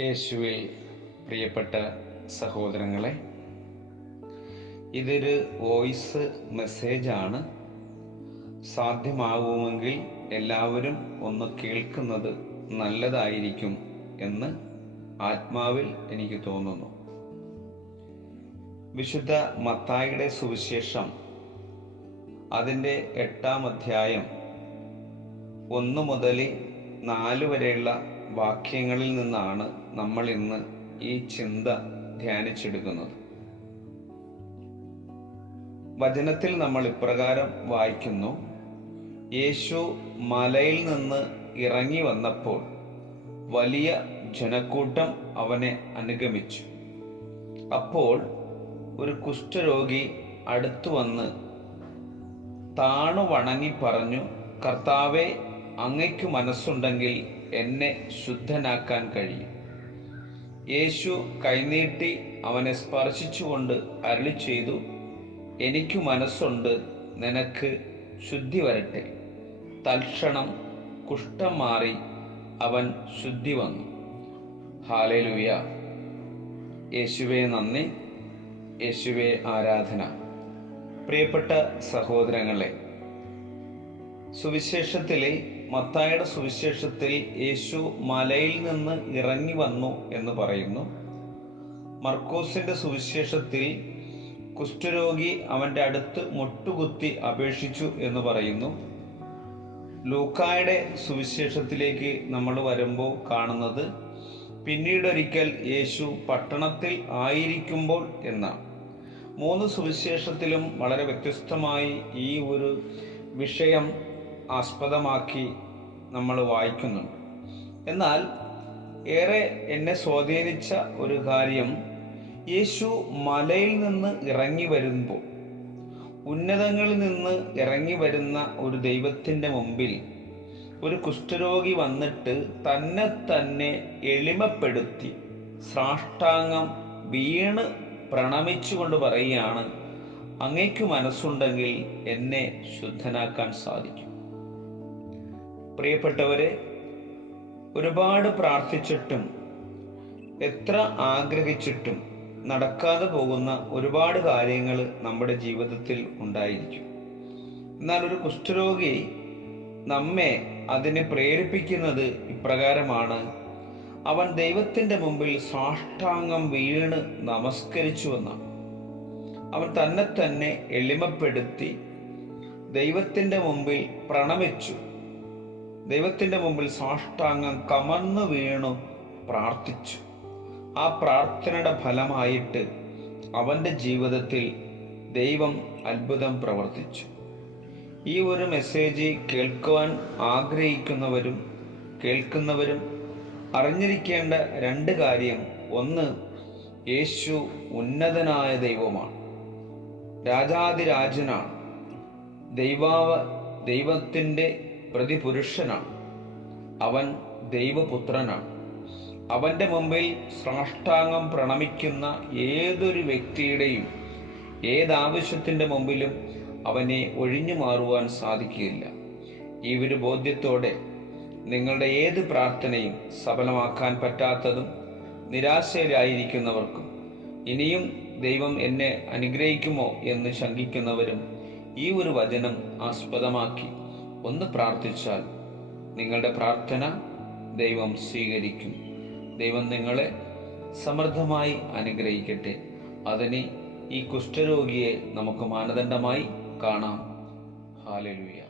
യേശുവിൽ പ്രിയപ്പെട്ട സഹോദരങ്ങളെ, ഇതൊരു വോയിസ് മെസ്സേജാണ്. സാധ്യമാവുമെങ്കിൽ എല്ലാവരും ഒന്ന് കേൾക്കുന്നത് നല്ലതായിരിക്കും എന്ന് ആത്മാവിൽ എനിക്ക് തോന്നുന്നു. വിശുദ്ധ മത്തായിയുടെ സുവിശേഷം അതിൻ്റെ 8-ാം അധ്യായം 1 മുതൽ 4 വരെയുള്ള വാക്യങ്ങളിൽ നിന്നാണ് നമ്മൾ ഇന്ന് ഈ ചിന്ത ധ്യാനിച്ചെടുക്കുന്നത്. വചനത്തിൽ നമ്മൾ ഇപ്രകാരം വായിക്കുന്നു: യേശു മലയിൽ നിന്ന് ഇറങ്ങി വന്നപ്പോൾ വലിയ ജനക്കൂട്ടം അവനെ അനുഗമിച്ചു. അപ്പോൾ ഒരു കുഷ്ഠരോഗി അടുത്തു വന്ന് താണു വണങ്ങി പറഞ്ഞു, കർത്താവേ, അങ്ങയ്ക്കു മനസ്സുണ്ടെങ്കിൽ എന്നെ ശുദ്ധനാക്കാൻ കഴിയും. യേശു കൈനീട്ടി അവനെ സ്പർശിച്ചുകൊണ്ട് അരുളി ചെയ്തു, എനിക്കു മനസ്സുണ്ട്, നിനക്ക് ശുദ്ധി വരട്ടെ. തൽക്ഷണം കുഷ്ഠം മാറി അവൻ ശുദ്ധി വന്നു. ഹല്ലേലൂയ. യേശുവേ നന്ദി, യേശുവേ ആരാധന. പ്രിയപ്പെട്ട സഹോദരങ്ങളെ, സുവിശേഷത്തിലെ മത്തായിയുടെ സുവിശേഷത്തിൽ യേശു മലയിൽ നിന്ന് ഇറങ്ങി വന്നു എന്ന് പറയുന്നു. മർക്കോസിന്റെ സുവിശേഷത്തിൽ കുഷ്ഠരോഗി അവന്റെ അടുത്ത് മുട്ടുകുത്തി അപേക്ഷിച്ചു എന്ന് പറയുന്നു. ലൂക്കായുടെ സുവിശേഷത്തിലേക്ക് നമ്മൾ വരുമ്പോൾ കാണുന്നത് പിന്നീടൊരിക്കൽ യേശു പട്ടണത്തിൽ ആയിരിക്കുമ്പോൾ എന്നാണ്. 3 സുവിശേഷത്തിലും വളരെ വ്യത്യസ്തമായി ഈ ഒരു വിഷയം ആസ്പദമാക്കി നമ്മൾ വായിക്കുന്നുണ്ട്. എന്നാൽ ഏറെ എന്നെ സ്വാധീനിച്ച ഒരു കാര്യം, യേശു മലയിൽ നിന്ന് ഇറങ്ങി വരുമ്പോൾ, ഉന്നതങ്ങളിൽ നിന്ന് ഇറങ്ങി വരുന്ന ഒരു ദൈവത്തിൻ്റെ മുമ്പിൽ ഒരു കുഷ്ഠരോഗി വന്നിട്ട് തന്നെ എളിമപ്പെടുത്തി സാഷ്ടാംഗം വീണ് പ്രണമിച്ചുകൊണ്ട് പറയുകയാണ്, അങ്ങയ്ക്കു മനസ്സുണ്ടെങ്കിൽ എന്നെ ശുദ്ധനാക്കാൻ സാധിക്കും. പ്രിയപ്പെട്ടവരെ, ഒരുപാട് പ്രാർത്ഥിച്ചിട്ടും എത്ര ആഗ്രഹിച്ചിട്ടും നടക്കാതെ പോകുന്ന ഒരുപാട് കാര്യങ്ങൾ നമ്മുടെ ജീവിതത്തിൽ ഉണ്ടായിരിക്കും. എന്നാൽ ഒരു കുഷ്ഠരോഗി നമ്മെ അതിനെ പ്രേരിപ്പിക്കുന്നത് ഇപ്രകാരമാണ്: അവൻ ദൈവത്തിൻ്റെ മുമ്പിൽ സാഷ്ടാംഗം വീണ് നമസ്കരിച്ചു എന്നാണ്. അവൻ തന്നെ എളിമപ്പെടുത്തി ദൈവത്തിൻ്റെ മുമ്പിൽ പ്രണമിച്ചു, ദൈവത്തിൻ്റെ മുമ്പിൽ സാഷ്ടാംഗം കമർന്നു വീണു പ്രാർത്ഥിച്ചു. ആ പ്രാർത്ഥനയുടെ ഫലമായിട്ട് അവൻ്റെ ജീവിതത്തിൽ ദൈവം അത്ഭുതം പ്രവർത്തിച്ചു. ഈ ഒരു മെസ്സേജ് കേൾക്കുവാൻ ആഗ്രഹിക്കുന്നവരും കേൾക്കുന്നവരും അറിഞ്ഞിരിക്കേണ്ട 2 കാര്യം: ഒന്ന്, യേശു ഉന്നതനായ ദൈവമാണ്, രാജാതിരാജനാണ്, ദൈവത്തിൻ്റെ പ്രതിപുരുഷനാണ്, അവൻ ദൈവപുത്രനാണ്. അവൻ്റെ മുമ്പിൽ സാഷ്ടാംഗം പ്രണമിക്കുന്ന ഏതൊരു വ്യക്തിയുടെയും ഏതാവശ്യത്തിൻ്റെ മുമ്പിലും അവനെ ഒഴിഞ്ഞു മാറുവാൻ സാധിക്കുകയില്ല. ഈ ഒരു ബോധ്യത്തോടെ നിങ്ങളുടെ ഏത് പ്രാർത്ഥനയും സഫലമാക്കാൻ പറ്റാത്തതും നിരാശയിലായിരിക്കുന്നവർക്കും ഇനിയും ദൈവം എന്നെ അനുഗ്രഹിക്കുമോ എന്ന് ശങ്കിക്കുന്നവരും ഈ ഒരു വചനം ആസ്പദമാക്കി ഒന്ന് പ്രാർത്ഥിച്ചാൽ നിങ്ങളുടെ പ്രാർത്ഥന ദൈവം സ്വീകരിക്കും. ദൈവം നിങ്ങളെ സമൃദ്ധമായി അനുഗ്രഹിക്കട്ടെ. അതിന് ഈ കുഷ്ഠരോഗിയെ നമുക്ക് മാനദണ്ഡമായി കാണാം. ഹല്ലേലൂയ.